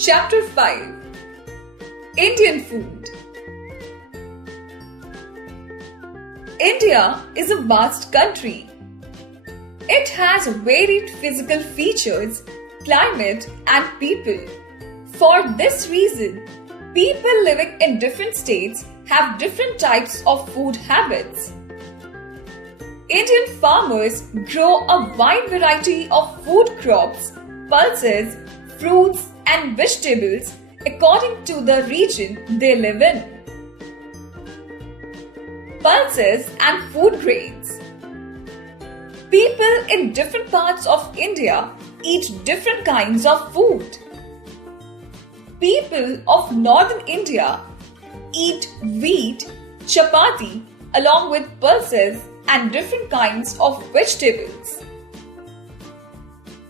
Chapter 5 Indian Food. India is a vast country. It has varied physical features, climate, and people. For this reason, people living in different states have different types of food habits. Indian farmers grow a wide variety of food crops, pulses, fruits, and vegetables according to the region they live in. Pulses and food grains. People in different parts of India eat different kinds of food. People of northern India eat wheat, chapati, along with pulses and different kinds of vegetables.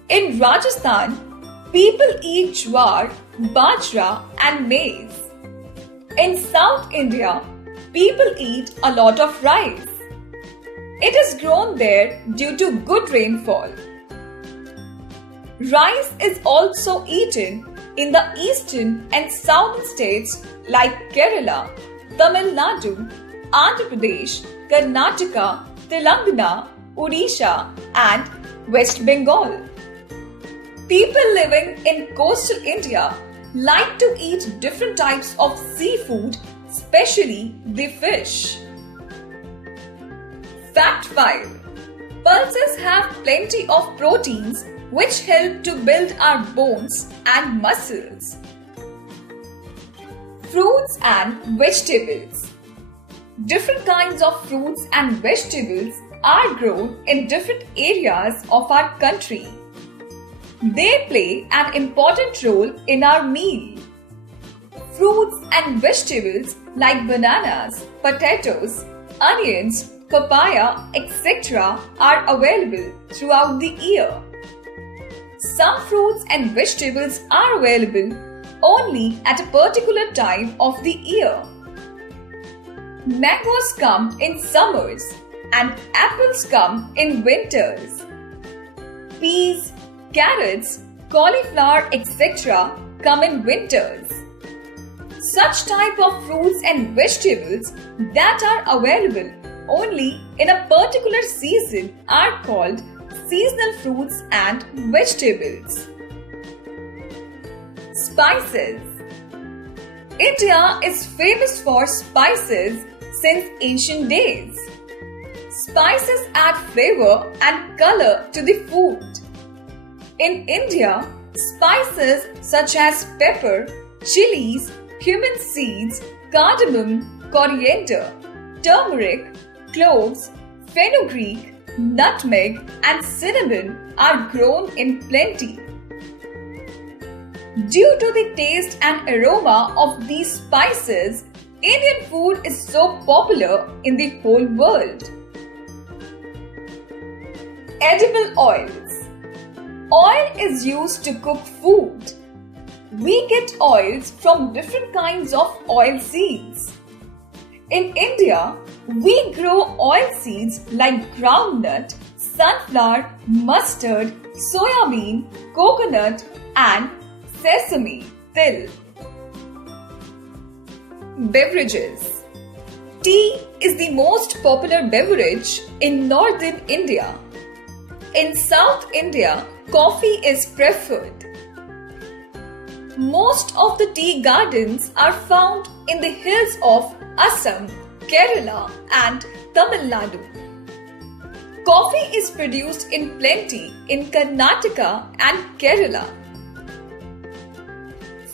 In Rajasthan, people eat jowar, bajra, and maize. In South India, people eat a lot of rice. It is grown there due to good rainfall. Rice is also eaten in the eastern and southern states like Kerala, Tamil Nadu, Andhra Pradesh, Karnataka, Telangana, Odisha, and West Bengal. People living in coastal India like to eat different types of seafood, especially the fish. Fact 5. Pulses have plenty of proteins which help to build our bones and muscles. Fruits and vegetables. Different kinds of fruits and vegetables are grown in different areas of our country. They play an important role in our meal. Fruits and vegetables like bananas, potatoes, onions, papaya, etc. are available throughout the year. Some fruits and vegetables are available only at a particular time of the year. Mangoes come in summers and apples come in winters. Peas, carrots, cauliflower, etc. come in winters. Such type of fruits and vegetables that are available only in a particular season are called seasonal fruits and vegetables. Spices. India is famous for spices since ancient days. Spices add flavor and color to the food. In India, spices such as pepper, chilies, cumin seeds, cardamom, coriander, turmeric, cloves, fenugreek, nutmeg, and cinnamon are grown in plenty. Due to the taste and aroma of these spices, Indian food is so popular in the whole world. Edible oils. Oil is used to cook food. We get oils from different kinds of oil seeds. In India, we grow oil seeds like groundnut, sunflower, mustard, soya bean, coconut, and sesame, til. Beverages. Tea is the most popular beverage in northern India. In South India, coffee is preferred. Most of the tea gardens are found in the hills of Assam, Kerala, and Tamil Nadu. Coffee is produced in plenty in Karnataka and Kerala.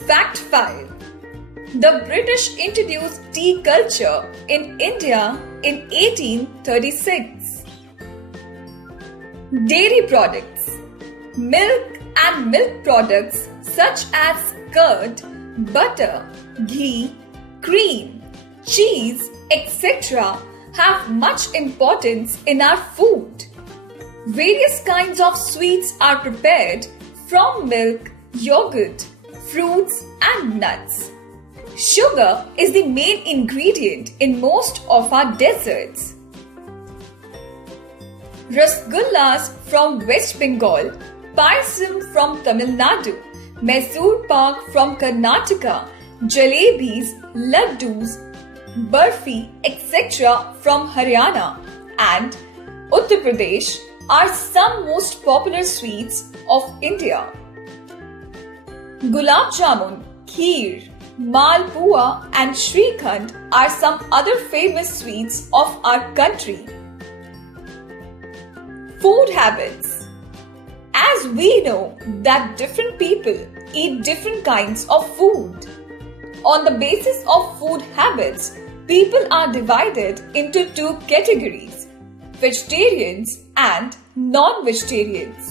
Fact 5. The British introduced tea culture in India in 1836. Dairy products. Milk and milk products such as curd, butter, ghee, cream, cheese, etc. have much importance in our food. Various kinds of sweets are prepared from milk, yogurt, fruits, and nuts. Sugar is the main ingredient in most of our desserts. Rasgullas from West Bengal, Payasam from Tamil Nadu, Mysore pak from Karnataka, jalebis, laddus, barfi, etc. from Haryana, and Uttar Pradesh are some most popular sweets of India. Gulab Jamun, Kheer, Malpua and Shrikhand are some other famous sweets of our country. Food habits. As we know that different people eat different kinds of food. On the basis of food habits, people are divided into two categories: vegetarians and non-vegetarians.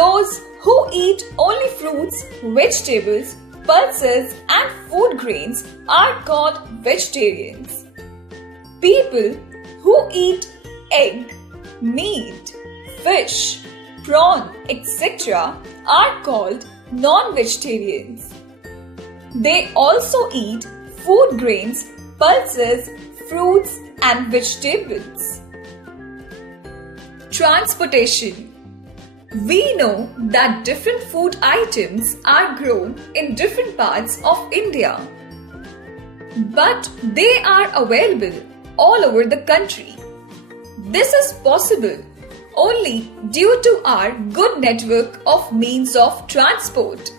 Those who eat only fruits, vegetables, pulses and food grains are called vegetarians. People who eat egg, meat, fish, prawn, etc. are called non-vegetarians. They also eat food grains, pulses, fruits and vegetables. Transportation. We know that different food items are grown in different parts of India, but they are available all over the country. This is possible only due to our good network of means of transport.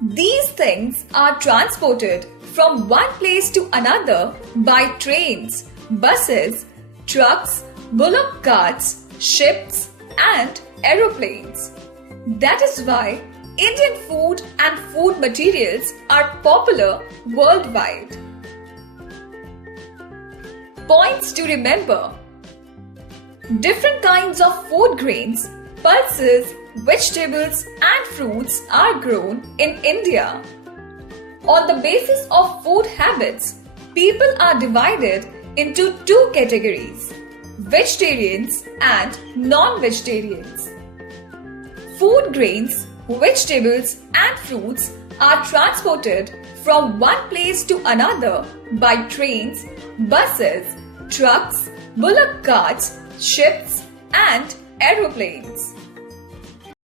These things are transported from one place to another by trains, buses, trucks, bullock carts, ships, and aeroplanes. That is why Indian food and food materials are popular worldwide. Points to remember. Different kinds of food grains, pulses, vegetables and fruits are grown in India. On the basis of food habits, people are divided into two categories: vegetarians and non-vegetarians. Food grains, vegetables and fruits are transported from one place to another by trains, buses, trucks, bullock carts, ships and aeroplanes.